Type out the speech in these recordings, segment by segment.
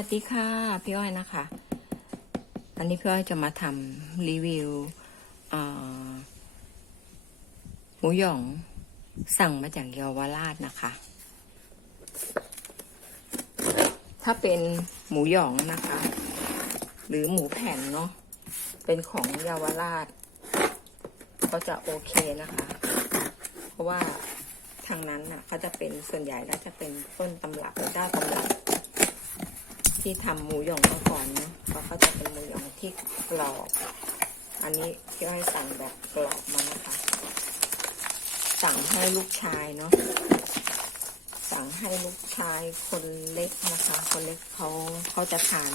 ัสดีค่ะ พี่อ้อยนะคะ อันนี้พี่อ้อยจะมาทำรีวิวหมูหยองสั่งมาจากเยาวราชนะคะ ถ้าเป็นหมูหยองนะคะ หรือหมูแผ่นเนาะเป็นของเยาวราชก็จะโอเคนะคะ เพราะว่าทางนั้นน่ะเขาจะเป็นส่วนใหญ่แล้วจะเป็นต้นตำรับหรือด้าตำรับ ที่ทำหมูหยองมาก่อนเนาะเพราะเขาจะเป็นหมูหยองที่กรอบ อันนี้พี่อ้อยสั่งแบบกรอบมานะคะ สั่งให้ลูกชายเนาะ สั่งให้ลูกชายคนเล็กนะคะ คนเล็กเขาเขาจะทาน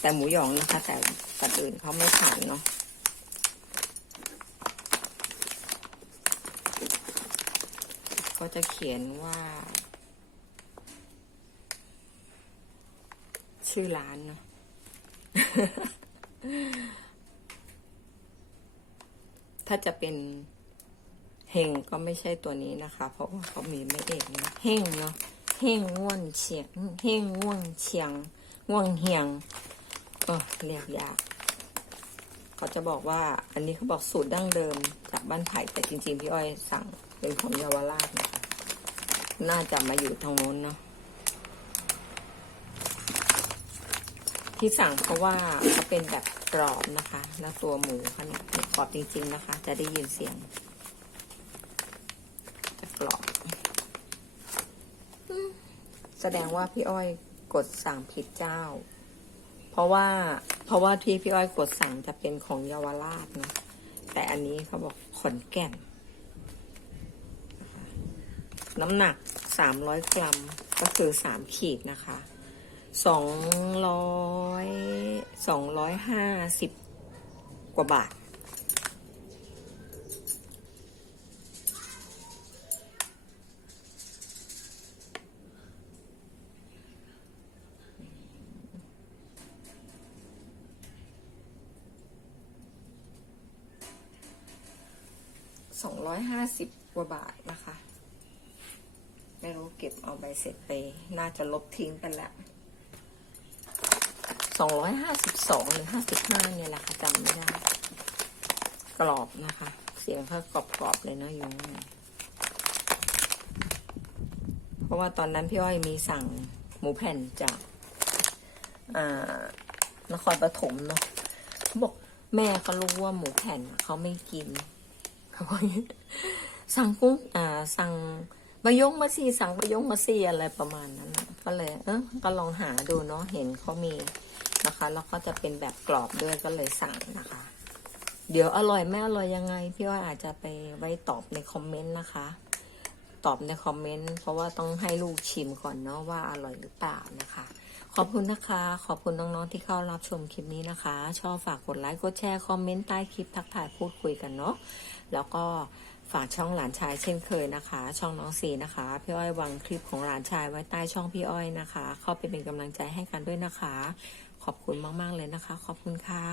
แต่หมูหยองนะคะ แต่สัตว์อื่นเขาไม่ทานเนาะก็จะเขียนว่า ชื่อร้านเนาะถ้าจะเป็นเฮงก็ไม่ใช่ตัวนี้นะคะ เพราะว่าเขามีไม่เอกนะเฮงเนาะเฮงง่วนเฉียงเฮงง่วงเฉียงง่วงเฮียงเออเรียกยากเขาจะบอกว่า อันนี้เขาบอกสูตรดั้งเดิม จากบ้านไผ่แต่จริงๆพี่อ้อยสั่งเป็นของเยาวราชนะคะน่าจะมาอยู่ทางโน้นเนาะ ที่สั่งเพราะว่าเขาเป็นแบบกรอบนะคะ แล้วตัวหมูเขาเนี่ยกรอบจริง ๆนะคะ จะได้ยินเสียงจะกรอบแสดงว่าพี่อ้อยกดสั่งผิดเจ้า เพราะว่าเพราะว่าที่พี่อ้อยกดสั่งจะเป็นของเยาวราชนะแต่อันนี้เขาบอกขอนแก่น น้ำหนักสามร้อยกรัมก็คือสามขีดนะคะสองร้อย สองร้อยห้าสิบกว่าบาท สองร้อยห้าสิบกว่าบาทนะคะ ไม่รู้เก็บเอาใบเสร็จไป น่าจะลบทิ้งไปแล้ว สองร้อยห้าสิบสองหรือห้าสิบห้าเนี่ยแหละค่ะจำไม่ได้ กรอบนะคะ เสียงเขากรอบๆเลยนะยุงเพราะว่าตอนนั้นพี่อ้อยมีสั่งหมูแผ่นจากนครปฐมเนาะเขาบอกแม่เขารู้ว่าหมูแผ่นเขาไม่กินเขากอย่างนี้สั่งกุ้งอ่า สั่งมายงมาซีสั่งมายงมาซีอะไรประมาณนั้นนะก็เลย เออก็ลองหาดูเนาะเห็นเขามี นะคะแล้วก็จะเป็นแบบกรอบด้วยก็เลยสั่งนะคะ เดี๋ยวอร่อยไม่อร่อยยังไง พี่ว่าอาจจะไปไว้ตอบในคอมเมนต์นะคะ ตอบในคอมเมนต์เพราะว่าต้องให้ลูกชิมก่อนเนาะว่าอร่อยหรือเปล่านะคะ ขอบคุณนะคะ ขอบคุณน้องๆที่เข้ารับชมคลิปนี้นะคะ ชอบฝากกดไลค์กดแชร์คอมเมนต์ใต้คลิปทักทายพูดคุยกันเนาะแล้วก็ ฝากช่องหลานชายเช่นเคยนะคะ ช่องน้องสีนะคะ พี่อ้อยวางคลิปของหลานชายไว้ใต้ช่องพี่อ้อยนะคะ เข้าไปเป็นกำลังใจให้กันด้วยนะคะ ขอบคุณมาก ๆ เลยนะคะ ขอบคุณค่ะ